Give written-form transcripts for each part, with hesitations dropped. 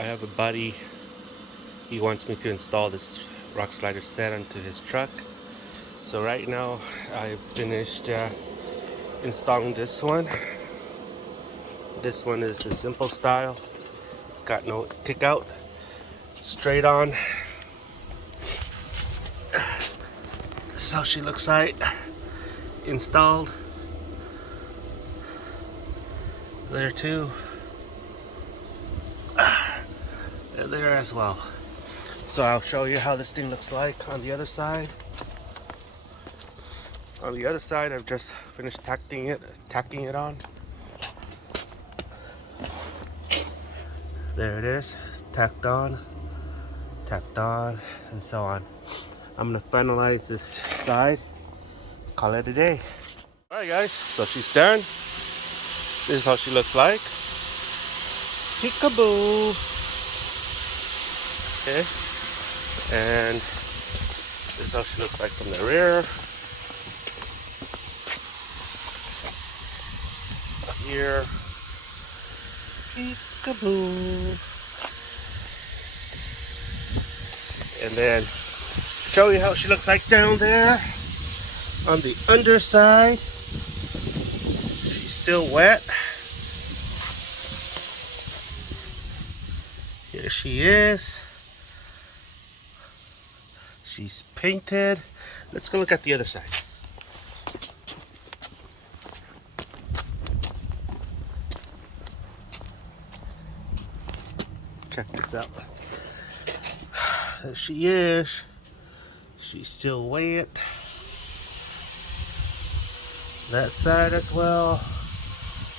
I have a buddy. He wants me to install this rock slider set onto his truck. So right now I've finished installing this one. This one is the simple style. It's got no kick out, straight on. This is how she looks like installed. There too. And there as well. So I'll show you how this thing looks like on the other side. On the other side, I've just finished tacking it on. There it is, it's tacked on, and so on. I'm gonna finalize this side, call it a day. Alright guys, so she's done. This is how she looks like. Peekaboo. Okay, and this is how she looks like from the rear. Here, peekaboo. And then show you how she looks like down there on the underside. She's still wet. Here she is. She's painted. Let's go look at the other side. Check this out. There she is. She's still wet. That side as well,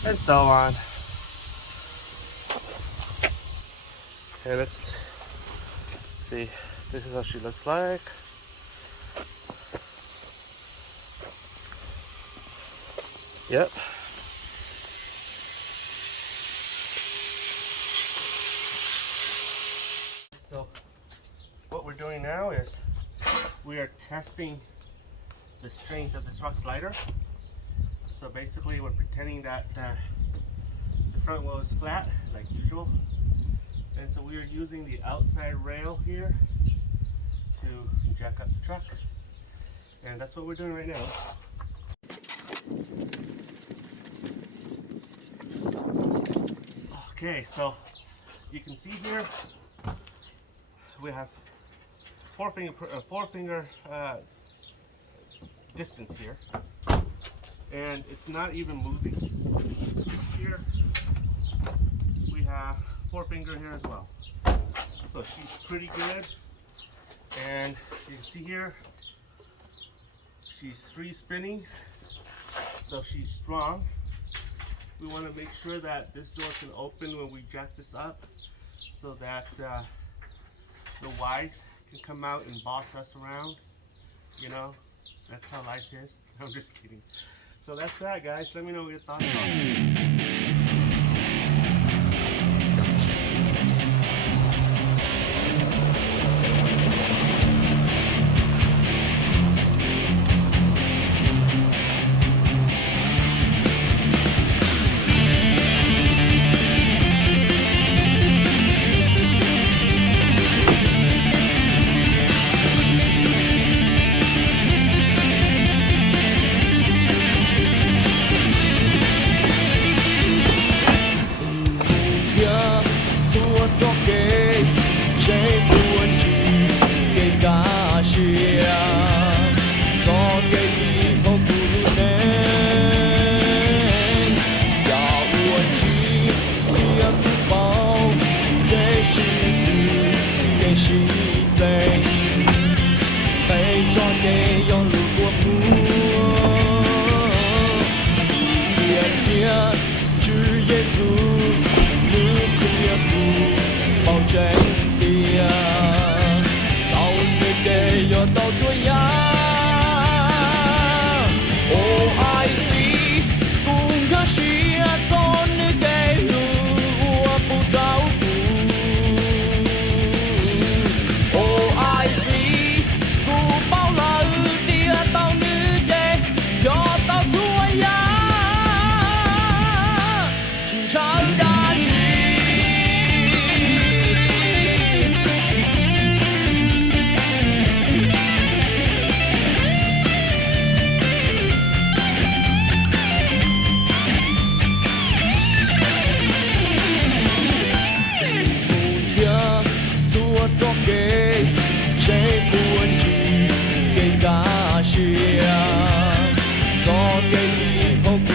and so on. Okay, let's see. This is how she looks like. Yep. So what we're doing now is we are testing the strength of this rock slider. So basically we're pretending that the front wheel is flat like usual. And so we are using the outside rail here to jack up the truck. And that's what we're doing right now. Okay, so you can see here we have four finger distance here, and it's not even moving. Here we have 4 finger here as well. So she's pretty good, and you can see here she's free spinning, so she's strong. We want to make sure that this door can open when we jack this up, so that the wife can come out and boss us around. You know, that's how life is. I'm just kidding. So that's that, guys. Let me know what your thoughts are. Oh, I all day, be hokey